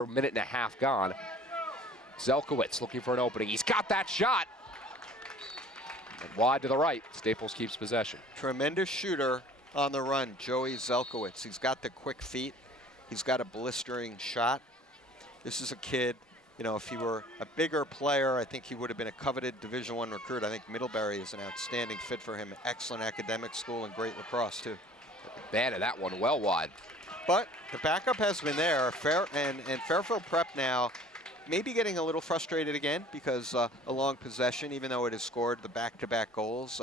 A minute and a half gone. Zelkowitz looking for an opening. He's got that shot. And wide to the right. Staples keeps possession. Tremendous shooter on the run, Joey Zelkowitz. He's got the quick feet. He's got a blistering shot. This is a kid, you know, if he were a bigger player, I think he would have been a coveted Division I recruit. I think Middlebury is an outstanding fit for him. Excellent academic school and great lacrosse, too. Bannon, that one well wide. But the backup has been there. Fairfield Prep now maybe getting a little frustrated again because a long possession, even though it has scored the back-to-back goals.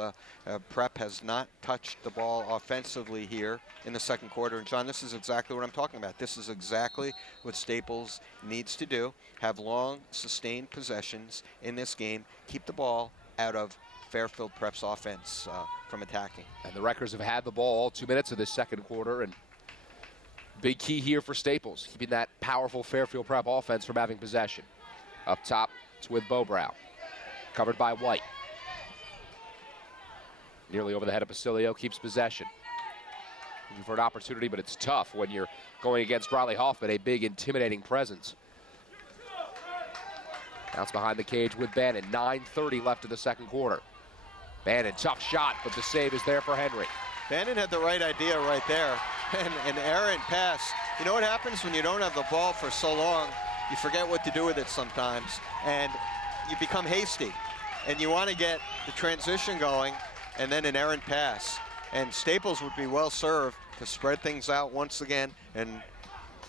Prep has not touched the ball offensively here in the second quarter. And John, this is exactly what I'm talking about. This is exactly what Staples needs to do. Have long, sustained possessions in this game. Keep the ball out of Fairfield Prep's offense from attacking. And the Wreckers have had the ball all 2 minutes of this second quarter, and big key here for Staples, keeping that powerful Fairfield Prep offense from having possession. Up top, it's with Bobrow. Covered by White. Nearly over the head of Basilio, keeps possession. Looking for an opportunity, but it's tough when you're going against Riley Hoffman, a big, intimidating presence. Bounce behind the cage with Bannon. 9:30 left in the second quarter. Bannon, tough shot, but the save is there for Henry. Bannon had the right idea right there. An errant pass. You know what happens when you don't have the ball for so long? You forget what to do with it sometimes, and you become hasty. And you want to get the transition going, and then an errant pass. And Staples would be well served to spread things out once again and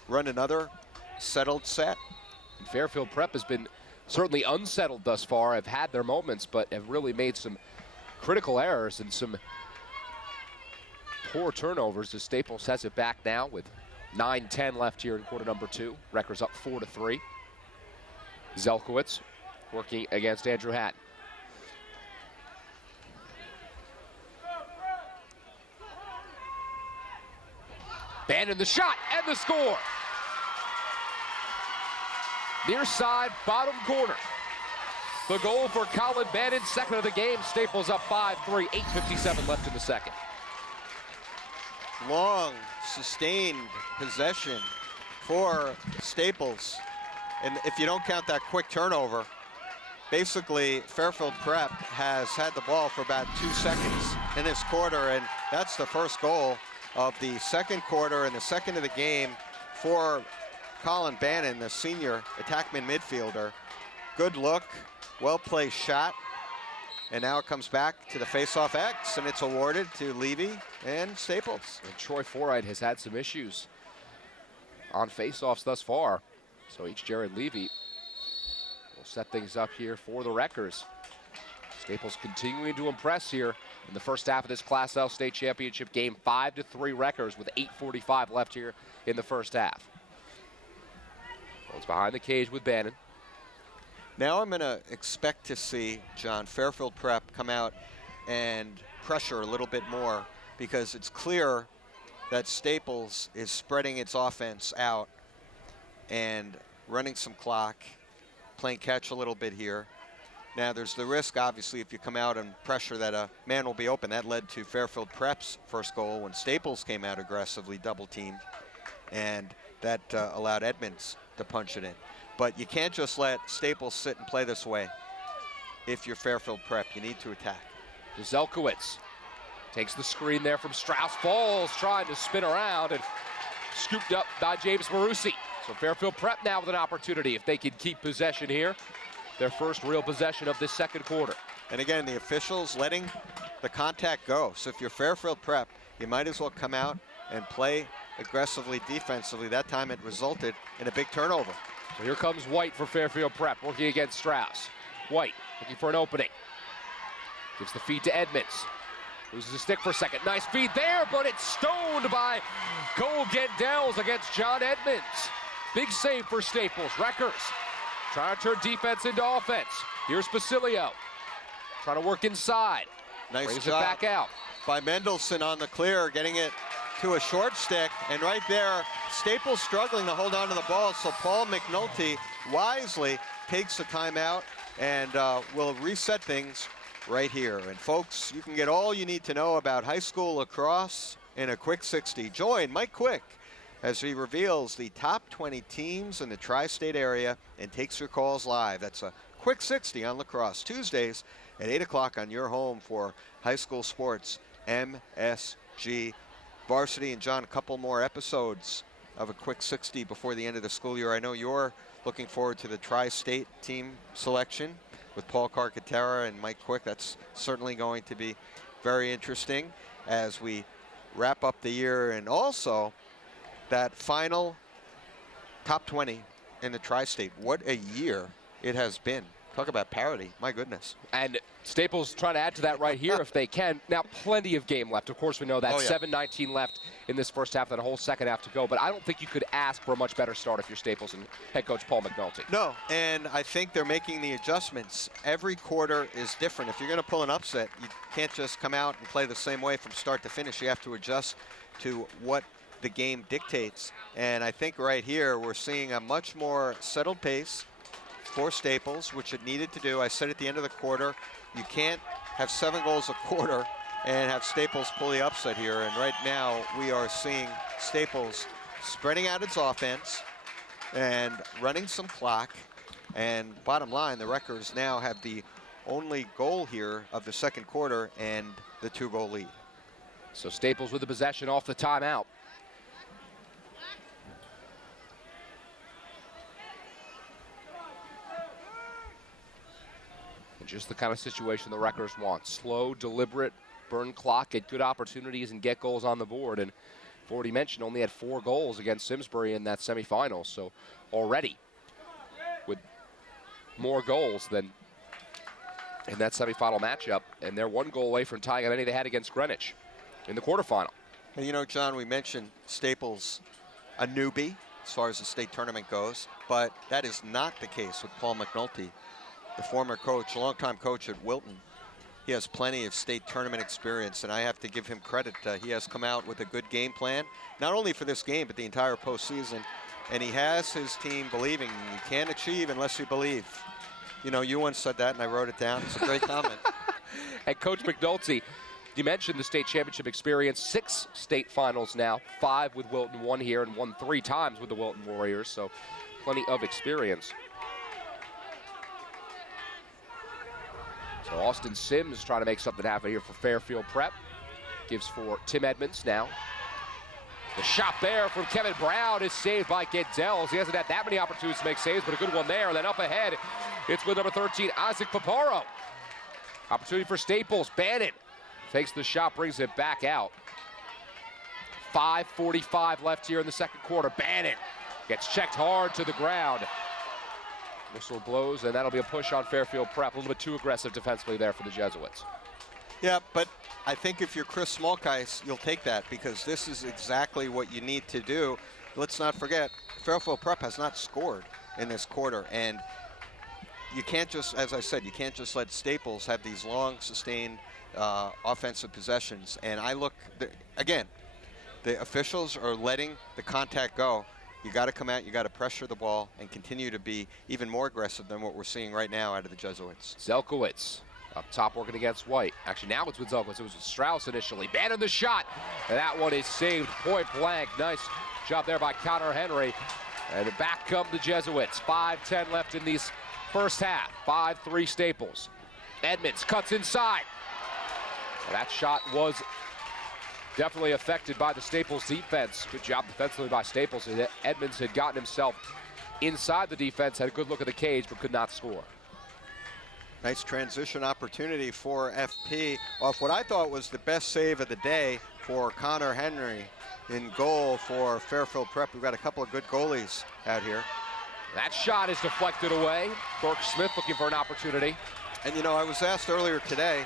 run another settled set. And Fairfield Prep has been certainly unsettled thus far, have had their moments, but have really made some critical errors and some poor turnovers as Staples has it back now with 9:10 left here in quarter number 2. Wreckers up 4-3. Zelkowitz working against Andrew Hatton. Bannon the shot and the score. Near side, bottom corner. The goal for Colin Bannon, second of the game. Staples up 5-3, 8:57 left in the second. Long, sustained possession for Staples. And if you don't count that quick turnover, basically Fairfield Prep has had the ball for about 2 seconds in this quarter, and that's the first goal of the second quarter and the second of the game for Colin Bannon, the senior attackman midfielder. Good look, well-placed shot. And now it comes back to the face-off X, and it's awarded to Levy and Staples. And Troy Foride has had some issues on face-offs thus far. So each Jared Levy will set things up here for the Wreckers. Staples continuing to impress here in the first half of this Class L state championship game. 5-3 Wreckers with 8:45 left here in the first half. Well, it's behind the cage with Bannon. Now I'm going to expect to see, John, Fairfield Prep come out and pressure a little bit more, because it's clear that Staples is spreading its offense out and running some clock, playing catch a little bit here. Now there's the risk, obviously, if you come out and pressure, that a man will be open. That led to Fairfield Prep's first goal when Staples came out aggressively, double-teamed, and that allowed Edmonds to punch it in. But you can't just let Staples sit and play this way. If you're Fairfield Prep, you need to attack. Zelkowitz takes the screen there from Strauss. Falls, trying to spin around, and scooped up by James Marusi. So Fairfield Prep now with an opportunity if they can keep possession here. Their first real possession of this second quarter. And again, the officials letting the contact go. So if you're Fairfield Prep, you might as well come out and play aggressively defensively. That time it resulted in a big turnover. So here comes White for Fairfield Prep, working against Strauss. White looking for an opening. Gives the feed to Edmonds. Loses the stick for a second. Nice feed there, but it's stoned by Cole Gendels against John Edmonds. Big save for Staples. Wreckers trying to turn defense into offense. Here's Basilio trying to work inside. Nice Brings job it back out by Mendelson on the clear, getting it to a short stick, and right there, Staples struggling to hold on to the ball, so Paul McNulty wisely takes the timeout and will reset things right here. And folks, you can get all you need to know about high school lacrosse in a quick 60. Join Mike Quick as he reveals the top 20 teams in the tri-state area and takes your calls live. That's a Quick 60 on Lacrosse, Tuesdays at 8 o'clock on your home for high school sports, MSG Varsity. And John, a couple more episodes of a Quick 60 before the end of the school year. I know you're looking forward to the tri-state team selection with Paul Carcaterra and Mike Quick. That's certainly going to be very interesting as we wrap up the year, and also that final top 20 in the tri-state. What a year it has been. Talk about parity, my goodness. And Staples trying to add to that right here if they can. Now, plenty of game left. Of course, we know that. Oh, yeah. 7:19 left in this first half, and a whole second half to go. But I don't think you could ask for a much better start if you're Staples and head coach Paul McNulty. No, and I think they're making the adjustments. Every quarter is different. If you're going to pull an upset, you can't just come out and play the same way from start to finish. You have to adjust to what the game dictates. And I think right here we're seeing a much more settled pace for Staples, which it needed to do. I said at the end of the quarter, you can't have 7 goals a quarter and have Staples pull the upset here. And right now we are seeing Staples spreading out its offense and running some clock. And bottom line, the Wreckers now have the only goal here of the second quarter and the 2-goal lead. So Staples with the possession off the timeout. Just the kind of situation the Wreckers want. Slow, deliberate, burn clock, get good opportunities, and get goals on the board. And I've already mentioned, only had 4 goals against Simsbury in that semifinal. So already with more goals than in that semifinal matchup. And they're 1 goal away from tying up any they had against Greenwich in the quarterfinal. And you know, John, we mentioned Staples a newbie as far as the state tournament goes, but that is not the case with Paul McNulty, the former coach, longtime coach at Wilton. He has plenty of state tournament experience, and I have to give him credit. He has come out with a good game plan, not only for this game, but the entire postseason. And he has his team believing. You can't achieve unless you believe. You know, you once said that, and I wrote it down. It's a great comment. And Coach McNulty, you mentioned the state championship experience, 6 state finals now, 5 with Wilton, 1 here, and won 3 times with the Wilton Warriors, so plenty of experience. So Austin Sims trying to make something happen here for Fairfield Prep. Gives for Tim Edmonds now. The shot there from Kevin Brown is saved by Gedels. He hasn't had that many opportunities to make saves, but a good one there. And then up ahead, it's with number 13, Isaac Paparo. Opportunity for Staples. Bannon takes the shot, brings it back out. 5:45 left here in the second quarter. Bannon gets checked hard to the ground. Whistle blows, and that'll be a push on Fairfield Prep. A little bit too aggressive defensively there for the Jesuits. Yeah, but I think if you're Chris Smallkice, you'll take that, because this is exactly what you need to do. Let's not forget, Fairfield Prep has not scored in this quarter, and you can't just, as I said, you can't just let Staples have these long, sustained offensive possessions. And I look, again, the officials are letting the contact go. You got to come out, you got to pressure the ball, and continue to be even more aggressive than what we're seeing right now out of the Jesuits. Zelkowitz up top working against White. Actually, now it's with Zelkowitz. It was with Strauss initially. Bannon the shot, and that one is saved point blank. Nice job there by Connor Henry. And back come the Jesuits. 5:10 left in this first half. 5-3 Staples. Edmonds cuts inside. And that shot was definitely affected by the Staples defense. Good job defensively by Staples. Edmonds had gotten himself inside the defense, had a good look at the cage, but could not score. Nice transition opportunity for FP off what I thought was the best save of the day for Connor Henry in goal for Fairfield Prep. We've got a couple of good goalies out here. That shot is deflected away. Burke Smith looking for an opportunity. And you know, I was asked earlier today,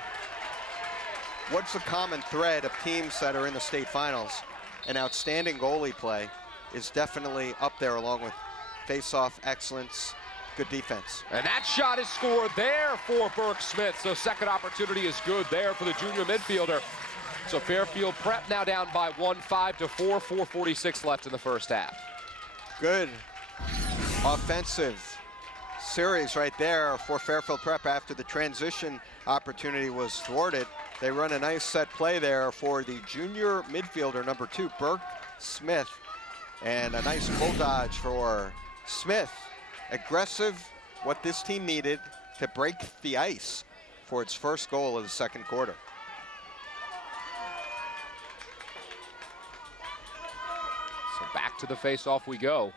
what's the common thread of teams that are in the state finals? And outstanding goalie play is definitely up there, along with face-off excellence, good defense. And that shot is scored there for Burke Smith. So second opportunity is good there for the junior midfielder. So Fairfield Prep now down by 1, 5-4, 4:46 left in the first half. Good offensive series right there for Fairfield Prep after the transition opportunity was thwarted. They run a nice set play there for the junior midfielder, number 2, Burke Smith. And a nice bull dodge for Smith. Aggressive, what this team needed to break the ice for its first goal of the second quarter. So back to the face-off we go,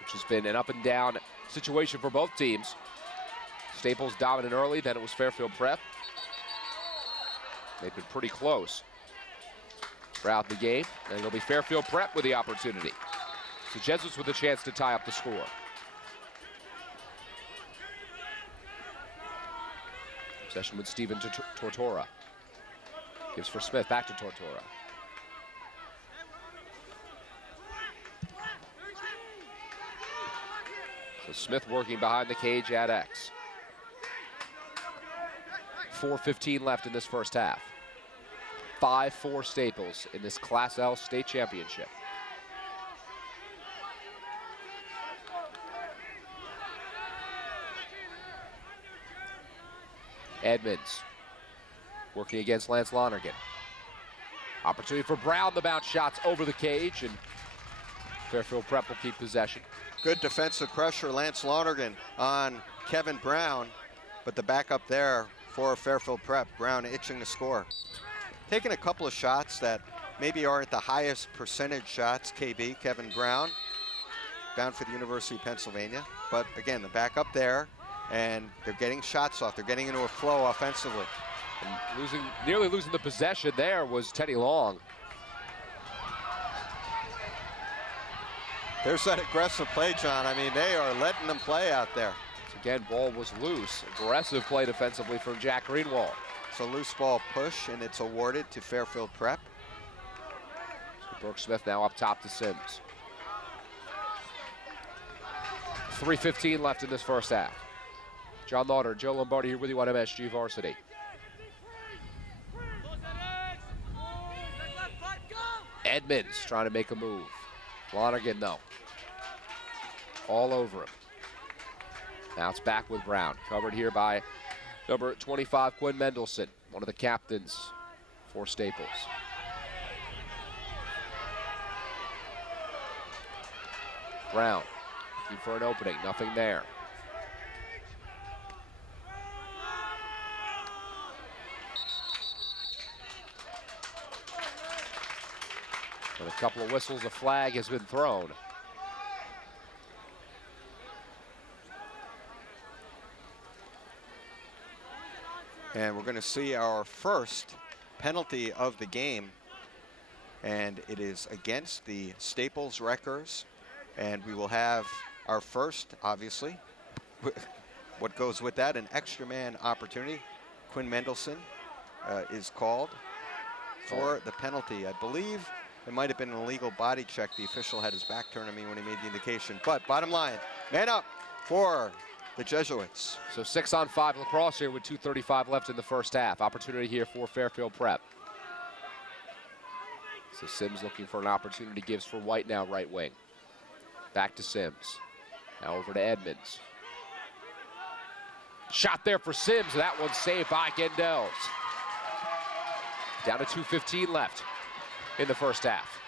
which has been an up and down situation for both teams. Staples dominant early, then it was Fairfield Prep. They've been pretty close throughout the game, and it'll be Fairfield Prep with the opportunity. So Jesuits with a chance to tie up the score. Possession with Steven Tortora. Gives for Smith, back to Tortora. So Smith working behind the cage at X. 4:15 left in this first half. 5-4 Staples in this Class L state championship. Edmonds working against Lance Lonergan. Opportunity for Brown, the bounce shots over the cage, and Fairfield Prep will keep possession. Good defensive pressure, Lance Lonergan on Kevin Brown, but the backup there for Fairfield Prep. Brown itching to score. Taking a couple of shots that maybe aren't the highest percentage shots, KB, Kevin Brown, bound for the University of Pennsylvania. But again, the backup there, and they're getting shots off. They're getting into a flow offensively. And nearly losing the possession there was Teddy Long. There's that aggressive play, John. I mean, they are letting them play out there. So again, ball was loose. Aggressive play defensively from Jack Greenwald. It's a loose ball push, and it's awarded to Fairfield Prep. So Brooke Smith now up top to Sims. 3:15 left in this first half. John Lauder, Joe Lombardi here with you on MSG Varsity. Edmonds trying to make a move. Lonergan, though. All over him. Now it's back with Brown. Covered here by number 25, Quinn Mendelson, one of the captains for Staples. Brown looking for an opening, nothing there. With a couple of whistles, a flag has been thrown. And we're going to see our first penalty of the game. And it is against the Staples Wreckers. And we will have our first, obviously, what goes with that, an extra man opportunity. Quinn Mendelson is called for the penalty. I believe it might have been an illegal body check. The official had his back turned to me when he made the indication. But bottom line, man up for the Jesuits. So 6-on-5 Lacrosse here with 2:35 left in the first half. Opportunity here for Fairfield Prep. So Sims looking for an opportunity, gives for White now right wing. Back to Sims. Now over to Edmonds. Shot there for Sims, and that one's saved by Gendels. Down to 2:15 left in the first half.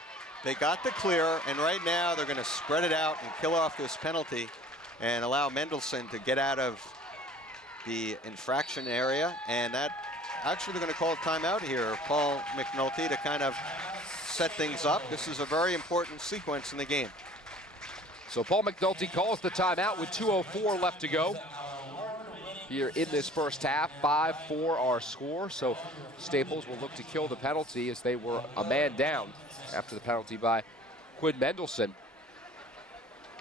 They got the clear, and right now they're going to spread it out and kill off this penalty and allow Mendelson to get out of the infraction area. And that actually they're going to call a timeout here, Paul McNulty, to kind of set things up. This is a very important sequence in the game. So Paul McNulty calls the timeout with 2:04 left to go here in this first half. 5-4 our score. So Staples will look to kill the penalty as they were a man down after the penalty by Quinn Mendelson.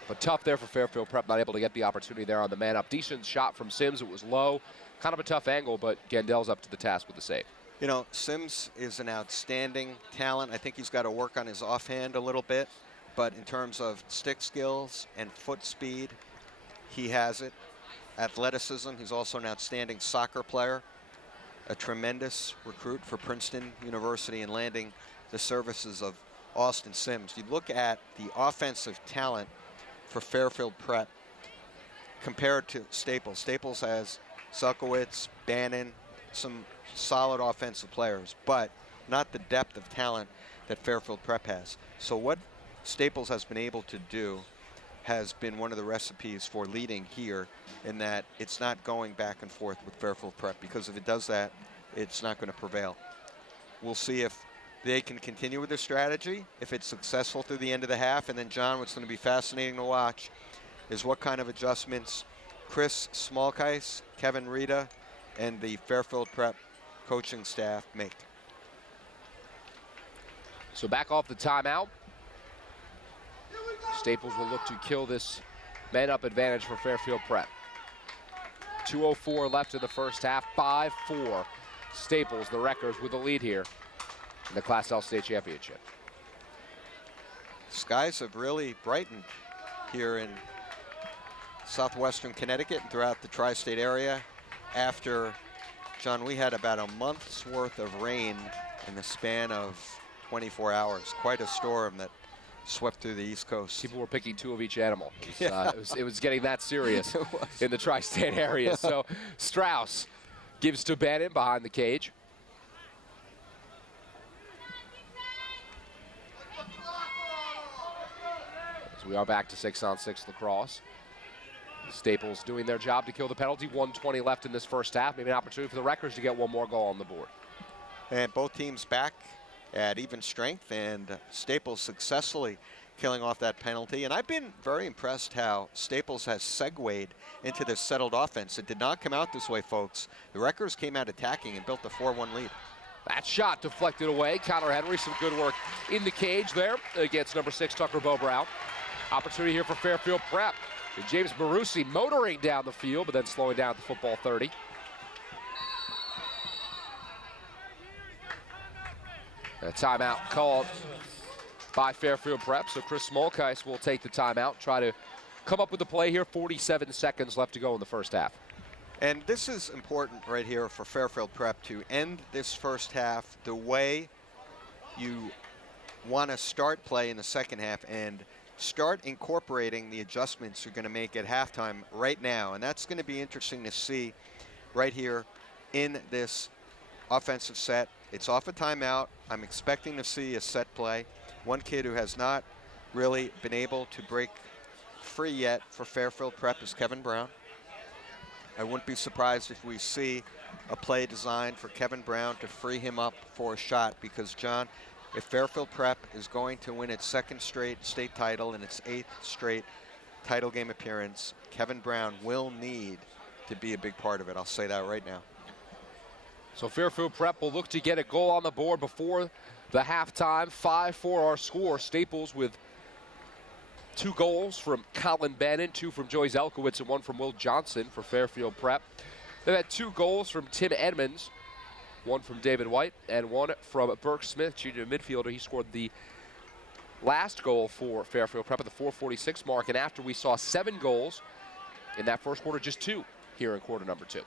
But tough there for Fairfield Prep, not able to get the opportunity there on the man up. Decent shot from Sims. It was low. Kind of a tough angle, but Gendel's up to the task with the save. You know, Sims is an outstanding talent. I think he's got to work on his offhand a little bit. But in terms of stick skills and foot speed, he has it. Athleticism, he's also an outstanding soccer player. A tremendous recruit for Princeton University and landing the services of Austin Sims. You look at the offensive talent for Fairfield Prep compared to Staples. Staples has Selkowitz, Bannon, some solid offensive players, but not the depth of talent that Fairfield Prep has. So what Staples has been able to do has been one of the recipes for leading here, in that it's not going back and forth with Fairfield Prep, because if it does that, it's not going to prevail. We'll see if they can continue with their strategy, if it's successful through the end of the half. And then, John, what's going to be fascinating to watch is what kind of adjustments Chris Smallkeis, Kevin Rita, and the Fairfield Prep coaching staff make. So back off the timeout. Staples will look to kill this man-up advantage for Fairfield Prep. 2:04 left in the first half, 5-4. Staples, the Wreckers, with the lead here in the Class L State Championship. Skies have really brightened here in southwestern Connecticut and throughout the tri-state area after, John, we had about a month's worth of rain in the span of 24 hours. Quite a storm that swept through the East Coast. People were picking two of each animal. It was getting that serious in the tri-state area. So Strauss gives to Bannon behind the cage. So we are back to 6-on-6 lacrosse. Staples doing their job to kill the penalty. 1:20 left in this first half. Maybe an opportunity for the Wreckers to get one more goal on the board. And both teams back at even strength, and Staples successfully killing off that penalty. And I've been very impressed how Staples has segued into this settled offense. It did not come out this way, folks. The Wreckers came out attacking and built the 4-1 lead. That shot deflected away. Connor Henry, some good work in the cage there against number 6, Tucker Bobrow. Opportunity here for Fairfield Prep. And James Marusi motoring down the field, but then slowing down at the football 30. A timeout called by Fairfield Prep, so Chris Smallkeis will take the timeout, try to come up with the play here. 47 seconds left to go in the first half. And this is important right here for Fairfield Prep to end this first half the way you want to start play in the second half and start incorporating the adjustments you're going to make at halftime right now. And that's going to be interesting to see right here in this offensive set. It's off a timeout. I'm expecting to see a set play. One kid who has not really been able to break free yet for Fairfield Prep is Kevin Brown. I wouldn't be surprised if we see a play designed for Kevin Brown to free him up for a shot, because, John, if Fairfield Prep is going to win its second straight state title and its 8th straight title game appearance, Kevin Brown will need to be a big part of it. I'll say that right now. So Fairfield Prep will look to get a goal on the board before the halftime. 5-4 our score. Staples with 2 goals from Colin Bannon, 2 from Joey Zelkowitz, and 1 from Will Johnson for Fairfield Prep. They've had 2 goals from Tim Edmonds, 1 from David White, and 1 from Burke Smith, junior midfielder. He scored the last goal for Fairfield Prep at the 4:46 mark, and after we saw 7 goals in that first quarter, just 2 here in quarter number 2.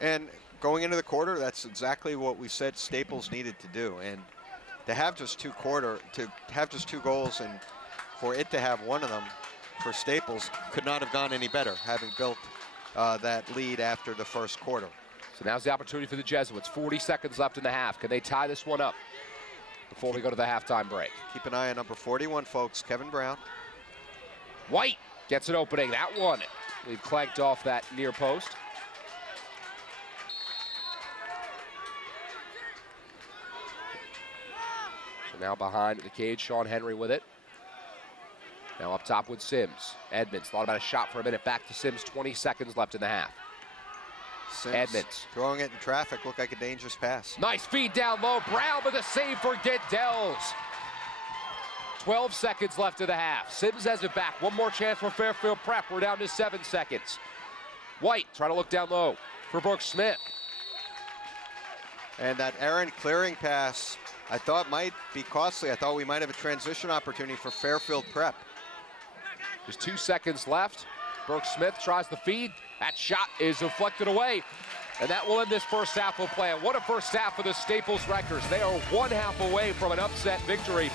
And going into the quarter, that's exactly what we said Staples needed to do. And to have just 2 goals, and for it to have 1 of them for Staples could not have gone any better, having built that lead after the first quarter. So now's the opportunity for the Jesuits. 40 seconds left in the half. Can they tie this one up before we go to the halftime break? Keep an eye on number 41, folks, Kevin Brown. White gets an opening. That one, we've clanked off that near post. So now behind the cage, Sean Henry with it. Now up top with Sims. Edmonds thought about a shot for a minute. Back to Sims. 20 seconds left in the half. Sims Edmonds throwing it in traffic, looked like a dangerous pass. Nice feed down low. Brown with a save for Dells. 12 seconds left in the half. Sims has it back. One more chance for Fairfield Prep. We're down to 7 seconds. White trying to look down low for Brooke Smith. And that errant clearing pass, I thought might be costly. I thought we might have a transition opportunity for Fairfield Prep. There's 2 seconds left. Brooke Smith tries the feed. That shot is deflected away. And that will end this first half of play. And what a first half for the Staples Wreckers. They are 1 half away from an upset victory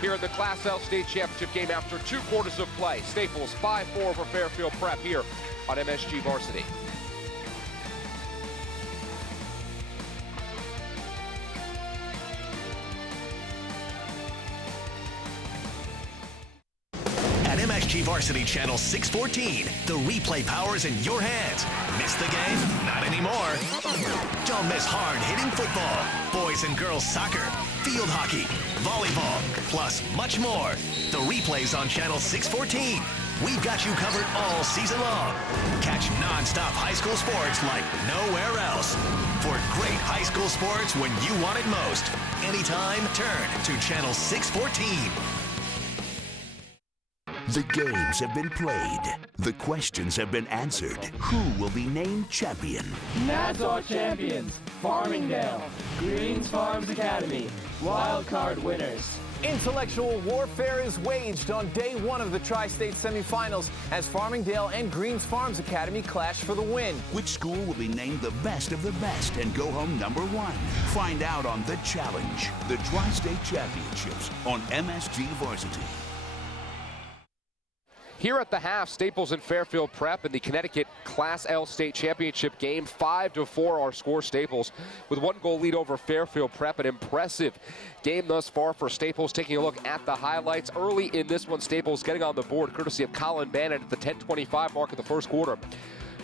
here in the Class L State Championship game after 2 quarters of play. Staples 5-4 for Fairfield Prep here on MSG Varsity. Varsity Channel 614. The replay power is in your hands. Miss the game? Not anymore. Don't miss hard-hitting football, boys and girls soccer, field hockey, volleyball, plus much more. The replay's on Channel 614. We've got you covered all season long. Catch non-stop high school sports like nowhere else. For great high school sports when you want it most. Anytime, turn to Channel 614. The games have been played. The questions have been answered. Who will be named champion? Nats are champions. Farmingdale. Greens Farms Academy. Wild card winners. Intellectual warfare is waged on day one of the Tri-State semifinals as Farmingdale and Greens Farms Academy clash for the win. Which school will be named the best of the best and go home #1? Find out on The Challenge, the Tri-State Championships on MSG Varsity. Here at the half, Staples and Fairfield Prep in the Connecticut Class L State Championship game. 5-4 our score, Staples with 1-goal lead over Fairfield Prep. An impressive game thus far for Staples. Taking a look at the highlights early in this one, Staples getting on the board courtesy of Colin Bannon at the 10:25 mark of the first quarter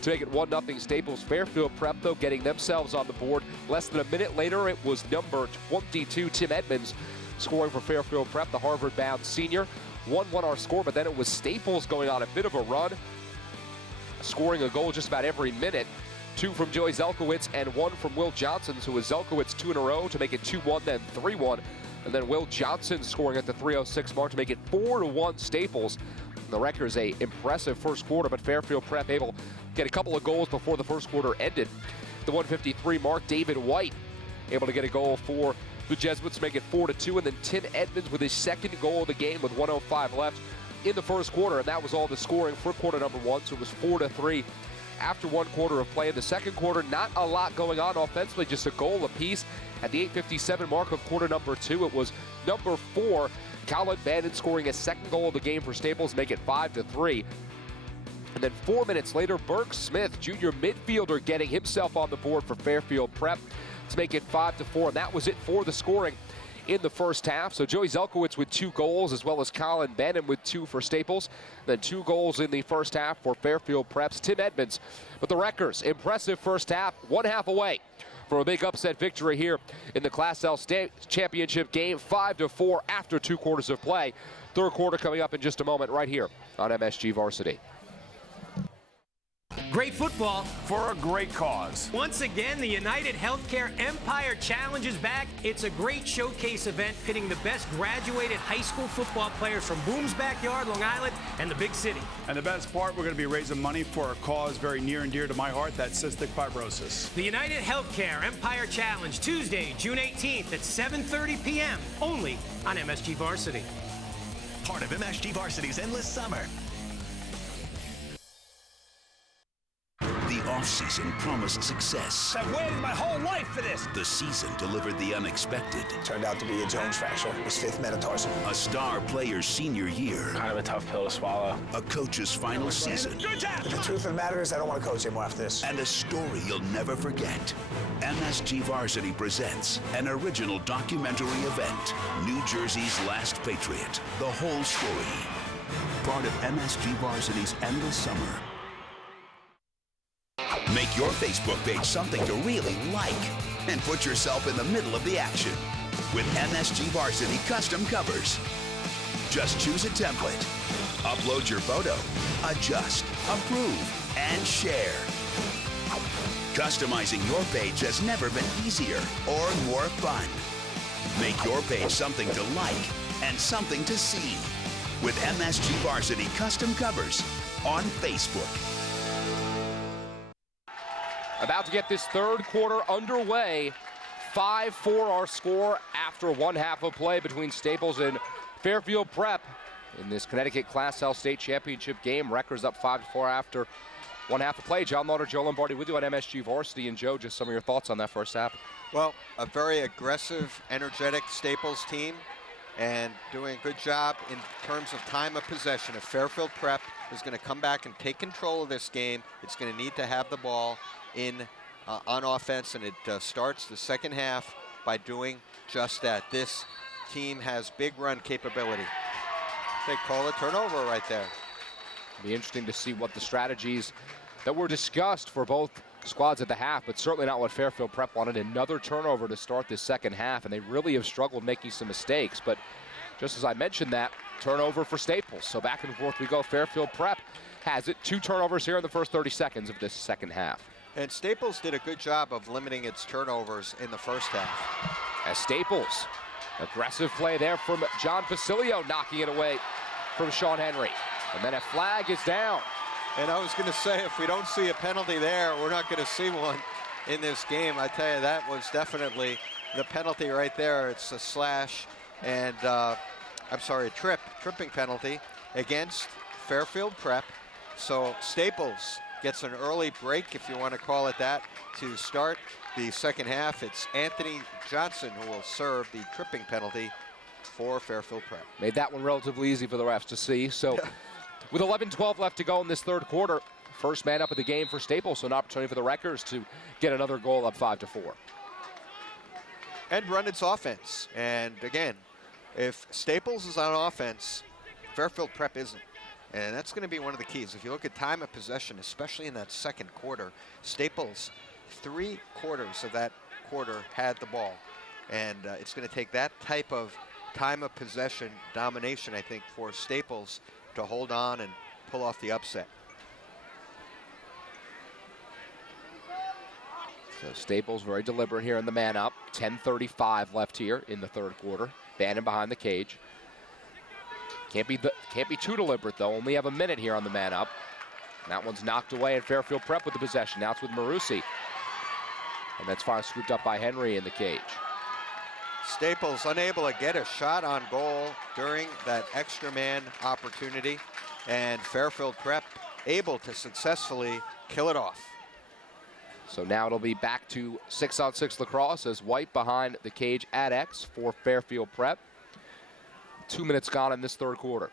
to make it 1-0 Staples. Fairfield Prep, though, getting themselves on the board. Less than a minute later, it was number 22, Tim Edmonds, scoring for Fairfield Prep, the Harvard-bound senior. 1-1 our score, but then it was Staples going on a bit of a run, scoring a goal just about every minute. 2 from Joey Zelkowitz and 1 from Will Johnson. So it was Zelkowitz 2 in a row to make it 2-1, then 3-1. And then Will Johnson scoring at the 3:06 mark to make it 4-1 Staples. And the Wreckers, a impressive first quarter, but Fairfield Prep able to get a couple of goals before the first quarter ended. The 1:53 mark, David White able to get a goal for the Jesuits, make it 4-2, and then Tim Edmonds with his second goal of the game with 1:05 left in the first quarter, and that was all the scoring for quarter number 1, so it was 4-3 after 1 quarter of play. In the second quarter, not a lot going on offensively, just a goal apiece. At the 8:57 mark of quarter number 2, it was number 4, Colin Bannon, scoring his second goal of the game for Staples, make it 5-3. And then 4 minutes later, Burke Smith, junior midfielder, getting himself on the board for Fairfield Prep to make it 5-4, and that was it for the scoring in the first half. So Joey Zelkowitz with 2 goals, as well as Colin Bannon with 2 for Staples. Then 2 goals in the first half for Fairfield Prep's Tim Edmonds. But the Wreckers, impressive first half, 1 half away from a big upset victory here in the Class L State Championship game, 5-4 after 2 quarters of play. Third quarter coming up in just a moment right here on MSG Varsity. Great football for a great cause. Once again, the United Healthcare Empire Challenge is back. It's a great showcase event pitting the best graduated high school football players from Boone's backyard, Long Island, and the big city. And the best part, we're going to be raising money for a cause very near and dear to my heart, that's cystic fibrosis. The United Healthcare Empire Challenge, Tuesday, June 18th at 7:30 p.m., only on MSG Varsity. Part of MSG Varsity's endless summer. The offseason promised success. I've waited my whole life for this. The season delivered the unexpected. Turned out to be a Jones fracture, his 5th metatarsal. A star player's senior year. Kind of a tough pill to swallow. A coach's final season. Good job. The truth of the matter is I don't want to coach anymore after this. And a story you'll never forget. MSG Varsity presents an original documentary event. New Jersey's Last Patriot. The whole story. Part of MSG Varsity's endless summer. Make your Facebook page something to really like and put yourself in the middle of the action with MSG Varsity custom covers. Just choose a template, upload your photo, adjust, approve, and share. Customizing your page has never been easier or more fun. Make your page something to like and something to see with MSG Varsity custom covers on Facebook. About to get this third quarter underway. 5-4 our score after 1 half of play between Staples and Fairfield Prep in this Connecticut Class L State Championship game. Wreckers up 5-4 after 1 half of play. John Lauder, Joe Lombardi with you on MSG Varsity. And Joe, just some of your thoughts on that first half. Well, a very aggressive, energetic Staples team and doing a good job in terms of time of possession. If Fairfield Prep is going to come back and take control of this game, it's going to need to have the ball on offense, and it starts the second half by doing just that. This team has big run capability. They call a turnover right there. Be interesting to see what the strategies that were discussed for both squads at the half, but certainly not what Fairfield Prep wanted. Another turnover to start this second half, and they really have struggled making some mistakes. But just as I mentioned, that turnover for Staples. So back and forth we go. Fairfield Prep has it. 2 turnovers here in the first 30 seconds of this second half. And Staples did a good job of limiting its turnovers in the first half. As Staples, aggressive play there from John Basilio, knocking it away from Sean Henry. And then a flag is down. And I was going to say, if we don't see a penalty there, we're not going to see one in this game. I tell you, that was definitely the penalty right there. It's a slash and, a tripping penalty against Fairfield Prep. So Staples gets an early break, if you want to call it that, to start the second half. It's Anthony Johnson who will serve the tripping penalty for Fairfield Prep. Made that one relatively easy for the refs to see. So with 11-12 left to go in this third quarter, first man up of the game for Staples, so an opportunity for the Wreckers to get another goal up 5-4. And run its offense. And again, if Staples is on offense, Fairfield Prep isn't. And that's going to be one of the keys. If you look at time of possession, especially in that second quarter, Staples, 3/4 of that quarter had the ball. And it's going to take that type of time of possession domination, I think, for Staples to hold on and pull off the upset. So Staples very deliberate here in the man up. 10:35 left here in the third quarter. Bannon behind the cage. Can't be too deliberate though. Only have a minute here on the man up. And that one's knocked away, and Fairfield Prep with the possession. Now it's with Marusi. And that's finally scooped up by Henry in the cage. Staples unable to get a shot on goal during that extra man opportunity, and Fairfield Prep able to successfully kill it off. So now it'll be back to 6-on-6 lacrosse as White behind the cage at X for Fairfield Prep. 2 minutes gone in this third quarter.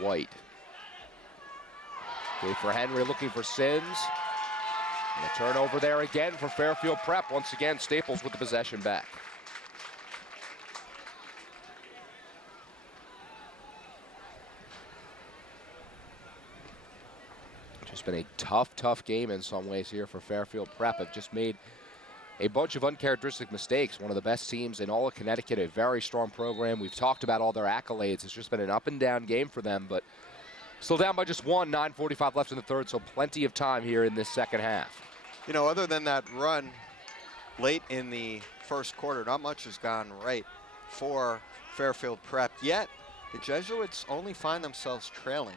White. Wait for Henry, looking for Sins. And the turnover there again for Fairfield Prep. Once again, Staples with the possession back. It's been a tough game in some ways here for Fairfield Prep. Have just made a bunch of uncharacteristic mistakes. One of the best teams in all of Connecticut, a very strong program. We've talked about all their accolades. It's just been an up and down game for them, but still down by just 1, 9:45 left in the third, so plenty of time here in this second half. You know, other than that run late in the first quarter, not much has gone right for Fairfield Prep. Yet, the Jesuits only find themselves trailing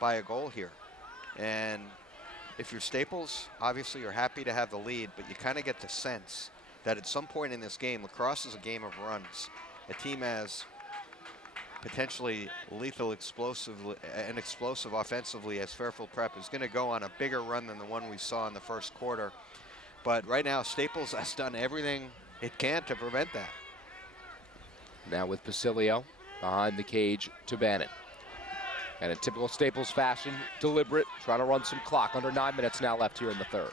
by a goal here. And if you're Staples, obviously you're happy to have the lead, but you kind of get the sense that at some point in this game, lacrosse is a game of runs. A team as potentially lethal, explosive offensively as Fairfield Prep is going to go on a bigger run than the one we saw in the first quarter. But right now, Staples has done everything it can to prevent that. Now with Basilio behind the cage to Bannon. And in typical Staples fashion, deliberate, trying to run some clock. Under 9 minutes now left here in the third.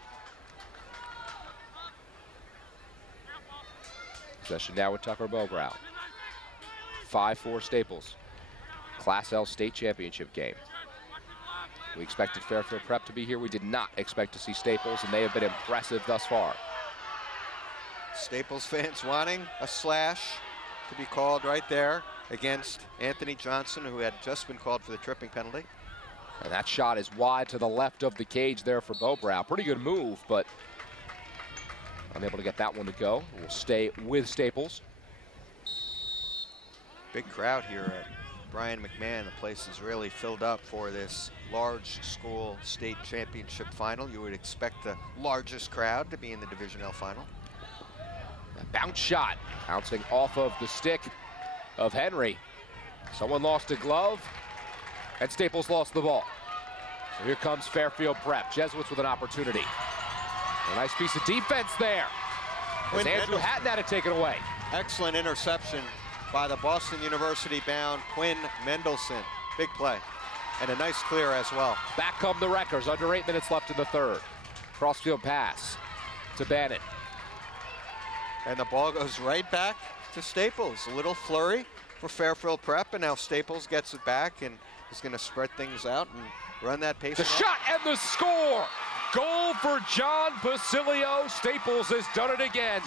Possession now with Tucker Bobrow. 5-4 Staples. Class L state championship game. We expected Fairfield Prep to be here. We did not expect to see Staples, and they have been impressive thus far. Staples fans wanting a slash to be called right there against Anthony Johnson, who had just been called for the tripping penalty. And that shot is wide to the left of the cage there for Bobrow. Pretty good move, but unable to get that one to go. We'll stay with Staples. Big crowd here at Brian McMahon. The place is really filled up for this large school state championship final. You would expect the largest crowd to be in the Division L final. A bounce shot, bouncing off of the stick of Henry. Someone lost a glove, and Staples lost the ball. So here comes Fairfield Prep. Jesuits with an opportunity. A nice piece of defense there. As Andrew Hatton had to take it away. Excellent interception by the Boston University bound Quinn Mendelson. Big play. And a nice clear as well. Back come the Wreckers. Under 8 minutes left in the third. Crossfield pass to Bannon. And the ball goes right back to Staples. A little flurry for Fairfield Prep, and now Staples gets it back and is going to spread things out and run that pace. The shot and the score. Goal for John Basilio. Staples has done it again.